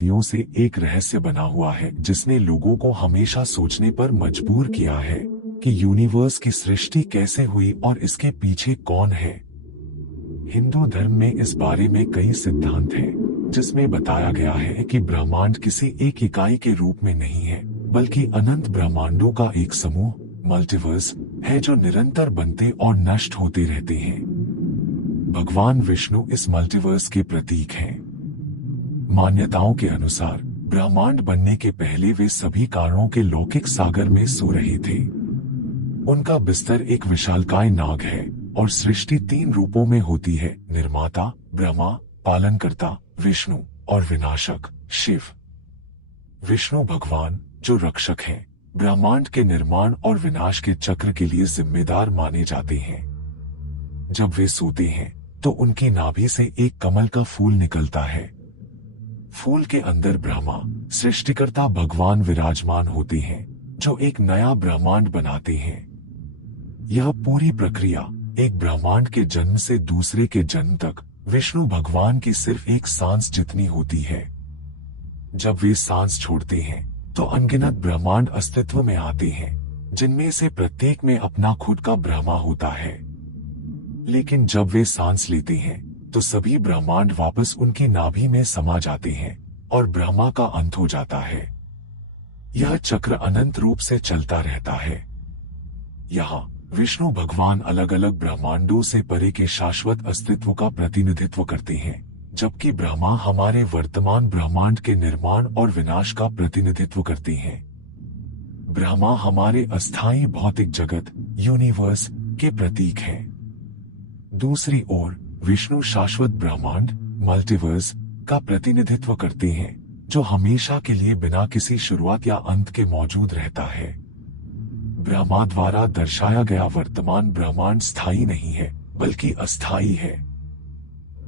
सदियों से एक रहस्य बना हुआ है जिसने लोगों को हमेशा सोचने पर मजबूर किया है कि यूनिवर्स की सृष्टि कैसे हुई और इसके पीछे कौन है। हिंदू धर्म में इस बारे में कई सिद्धांत हैं, जिसमें बताया गया है कि ब्रह्मांड किसी एक इकाई के रूप में नहीं है, बल्कि अनंत ब्रह्मांडों का एक समूह मल्टीवर्स है जो निरंतर बनते और नष्ट होते रहते हैं। भगवान विष्णु इस मल्टीवर्स के प्रतीक हैं। मान्यताओं के अनुसार ब्रह्मांड बनने के पहले वे सभी कारणों के लौकिक सागर में सो रहे थे। उनका बिस्तर एक विशालकाय नाग है और सृष्टि 3 रूपों में होती है: निर्माता ब्रह्मा, पालनकर्ता विष्णु और विनाशक शिव। विष्णु भगवान जो रक्षक हैं, ब्रह्मांड के निर्माण और विनाश के चक्र के लिए जिम्मेदार माने जाते हैं। जब वे सोते हैं तो उनकी नाभि से एक कमल का फूल निकलता है। फूल के अंदर ब्रह्मा सृष्टिकर्ता भगवान विराजमान होते हैं, जो एक नया ब्रह्मांड बनाते हैं। यह पूरी प्रक्रिया एक ब्रह्मांड के जन्म से दूसरे के जन्म तक विष्णु भगवान की सिर्फ एक सांस जितनी होती है। जब वे सांस छोड़ते हैं तो अनगिनत ब्रह्मांड अस्तित्व में आते हैं, जिनमें से प्रत्येक में अपना खुद का ब्रह्मा होता है। लेकिन जब वे सांस लेते हैं तो सभी ब्रह्मांड वापस उनकी नाभि में समा जाते हैं और ब्रह्मा का अंत हो जाता है। यह चक्र अनंत रूप से चलता रहता है। यहाँ विष्णु भगवान अलग अलग ब्रह्मांडों से परे के शाश्वत अस्तित्व का प्रतिनिधित्व करते हैं, जबकि ब्रह्मा हमारे वर्तमान ब्रह्मांड के निर्माण और विनाश का प्रतिनिधित्व करते हैं। ब्रह्मा हमारे अस्थायी भौतिक जगत यूनिवर्स के प्रतीक हैं। दूसरी ओर विष्णु शाश्वत ब्रह्मांड मल्टीवर्स का प्रतिनिधित्व करते हैं, जो हमेशा के लिए बिना किसी शुरुआत या अंत के मौजूद रहता है। ब्रह्मा द्वारा दर्शाया गया वर्तमान ब्रह्मांड स्थायी नहीं है, बल्कि अस्थायी है।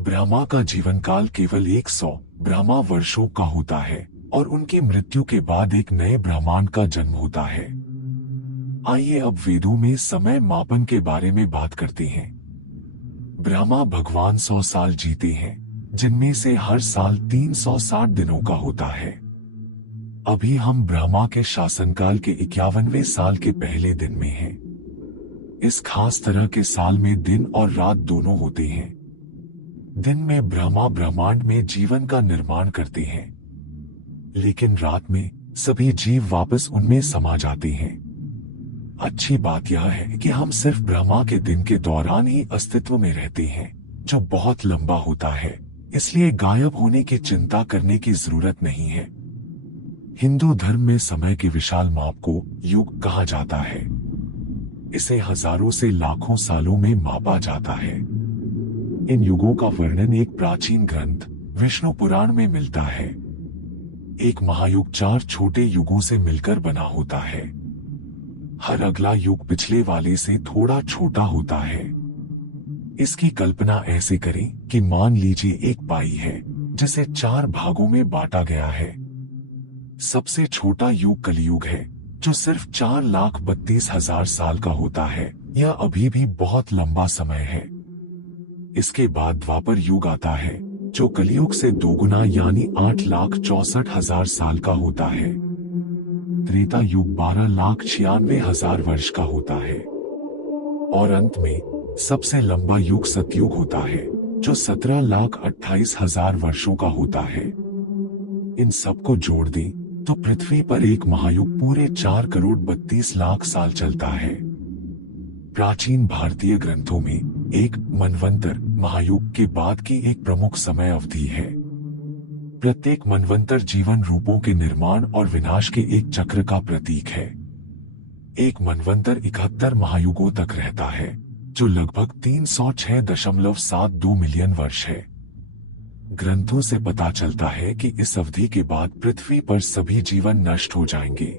ब्रह्मा का जीवन काल केवल 100 ब्रह्मा वर्षों का होता है और उनकी मृत्यु के बाद एक नए ब्रह्मांड का जन्म होता है। आइए अब वेदों में समय मापन के बारे में बात करते हैं। ब्रह्मा भगवान 100 साल जीते हैं, जिनमें से हर साल 360 दिनों का होता है। अभी हम ब्रह्मा के शासनकाल के 51वें साल के पहले दिन में हैं। इस खास तरह के साल में दिन और रात दोनों होते हैं। दिन में ब्रह्मा ब्रह्मांड में जीवन का निर्माण करते हैं, लेकिन रात में सभी जीव वापस उनमें समा जाते हैं। अच्छी बात यह है कि हम सिर्फ ब्रह्मा के दिन के दौरान ही अस्तित्व में रहते हैं, जो बहुत लंबा होता है, इसलिए गायब होने की चिंता करने की जरूरत नहीं है। हिंदू धर्म में समय के विशाल माप को युग कहा जाता है। इसे हजारों से लाखों सालों में मापा जाता है। इन युगों का वर्णन एक प्राचीन ग्रंथ विष्णु पुराण में मिलता है। एक महायुग 4 छोटे युगों से मिलकर बना होता है। हर अगला युग पिछले वाले से थोड़ा छोटा होता है। इसकी कल्पना ऐसे करें कि मान लीजिए एक पाई है जिसे 4 भागों में बांटा गया है। सबसे छोटा युग कलयुग है, जो सिर्फ 4,32,000 साल का होता है। यह अभी भी बहुत लंबा समय है। इसके बाद द्वापर युग आता है, जो कलयुग से 2 गुना यानी 8,64,000 साल का होता है। त्रेता युग 12,96,000 वर्ष का होता है। और अंत में सबसे लंबा युग सतयुग होता है, जो 17,28,000 वर्षों का होता है। इन सबको जोड़ दें तो पृथ्वी पर एक महायुग पूरे 4,32,00,000 साल चलता है। प्राचीन भारतीय ग्रंथों में एक मनवंतर महायुग के बाद की एक प्रमुख समय अवधि है। प्रत्येक मनवंतर जीवन रूपों के निर्माण और विनाश के एक चक्र का प्रतीक है। एक मनवंतर 71 महायुगों तक रहता है, जो लगभग 306.72 मिलियन वर्ष है। ग्रंथों से पता चलता है कि इस अवधि के बाद पृथ्वी पर सभी जीवन नष्ट हो जाएंगे।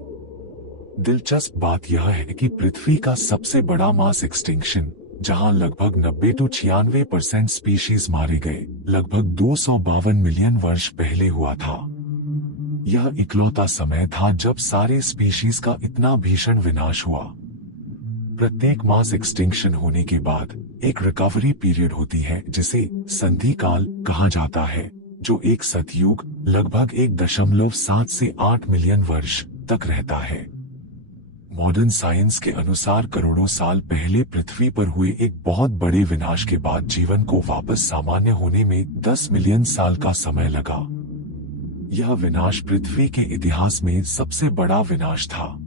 दिलचस्प बात यह है कि पृथ्वी का सबसे बड़ा मास एक्सटिंक्शन, जहां लगभग 90-96% स्पीशीज मारे गए, लगभग 252 मिलियन वर्ष पहले हुआ था। यह इकलौता समय था जब सारे स्पीशीज का इतना भीषण विनाश हुआ। प्रत्येक मास एक्सटिंक्शन होने के बाद एक रिकवरी पीरियड होती है, जिसे संधि काल कहा जाता है, जो एक सतयुग लगभग 1.7 से 8 मिलियन वर्ष तक रहता है। मॉडर्न साइंस के अनुसार करोड़ों साल पहले पृथ्वी पर हुए एक बहुत बड़े विनाश के बाद जीवन को वापस सामान्य होने में 10 मिलियन साल का समय लगा। यह विनाश पृथ्वी के इतिहास में सबसे बड़ा विनाश था।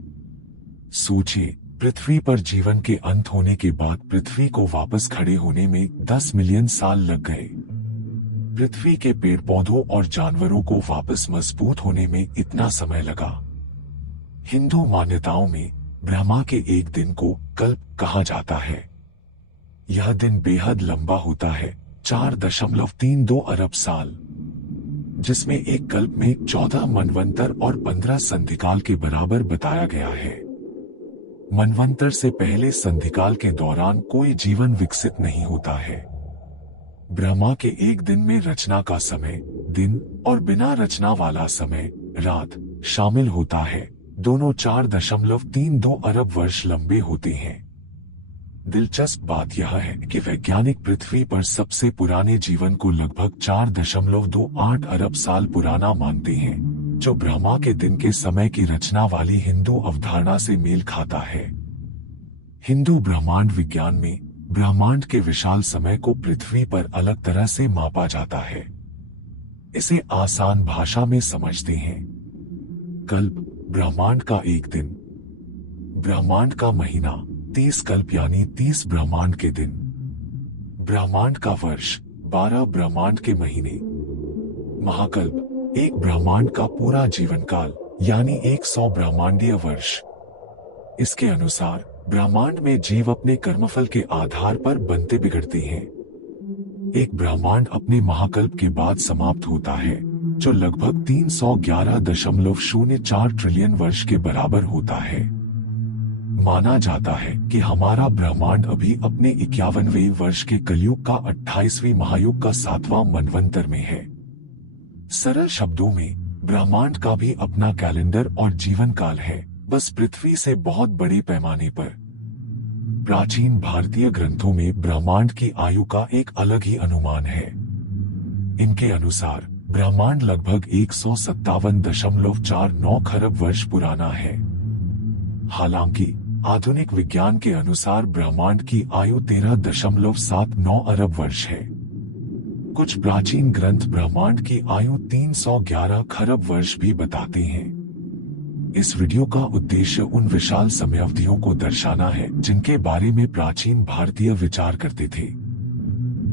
सोचिए, पृथ्वी पर जीवन के अंत होने के बाद पृथ्वी को वापस खड़े होने में 10 मिलियन साल लग गए। पृथ्वी के पेड़ पौधों और जानवरों को वापस मजबूत होने में इतना समय लगा। हिंदू मान्यताओं में ब्रह्मा के एक दिन को कल्प कहा जाता है। यह दिन बेहद लंबा होता है, 4.32 अरब साल, जिसमें एक कल्प में 14 मनवंतर और 15 संधिकाल के बराबर बताया गया है। मनवंतर से पहले संधिकाल के दौरान कोई जीवन विकसित नहीं होता है। ब्रह्मा के एक दिन में रचना का समय दिन और बिना रचना वाला समय रात शामिल होता है। दोनों 4.32 अरब वर्ष लंबे होते हैं। दिलचस्प बात यह है कि वैज्ञानिक पृथ्वी पर सबसे पुराने जीवन को लगभग 4.28 अरब साल पुराना मानते हैं, जो ब्रह्मा के दिन के समय की रचना वाली हिंदू अवधारणा से मेल खाता है। हिंदू ब्रह्मांड विज्ञान में ब्रह्मांड के विशाल समय को पृथ्वी पर अलग तरह से मापा जाता है। इसे आसान भाषा में समझते हैं। कल्प ब्रह्मांड का एक दिन, ब्रह्मांड का महीना 30 कल्प यानी 30 ब्रह्मांड के दिन, ब्रह्मांड का वर्ष 12 ब्रह्मांड के महीने, महाकल्प एक ब्रह्मांड का पूरा जीवन काल यानी 100 ब्रह्मांडीय वर्ष। इसके अनुसार ब्रह्मांड में जीव अपने कर्मफल के आधार पर बनते बिगड़ते हैं। एक ब्रह्मांड अपने महाकल्प के बाद समाप्त होता है, जो लगभग 311.04 ट्रिलियन वर्ष के बराबर होता है। माना जाता है कि हमारा ब्रह्मांड अभी अपने 51वें वर्ष के कलयुग का 28वें महायुग का 7वां मनवंतर में है। सरल शब्दों में ब्रह्मांड का भी अपना कैलेंडर और जीवन काल है, बस पृथ्वी से बहुत बड़े पैमाने पर। प्राचीन भारतीय ग्रंथों में ब्रह्मांड की आयु का एक अलग ही अनुमान है। इनके अनुसार ब्रह्मांड लगभग 157.49 खरब वर्ष पुराना है। हालांकि आधुनिक विज्ञान के अनुसार ब्रह्मांड की आयु 13.79 अरब वर्ष है। कुछ प्राचीन ग्रंथ ब्रह्मांड की आयु 311 खरब वर्ष भी बताते हैं। इस वीडियो का उद्देश्य उन विशाल समयावधियों को दर्शाना है जिनके बारे में प्राचीन भारतीय विचार करते थे।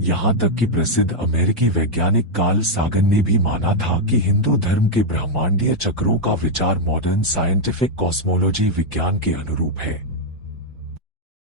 यहाँ तक कि प्रसिद्ध अमेरिकी वैज्ञानिक कार्ल सागन ने भी माना था कि हिंदू धर्म के ब्रह्मांडीय चक्रों का विचार मॉडर्न साइंटिफिक कॉस्मोलॉजी विज्ञान के अनुरूप है।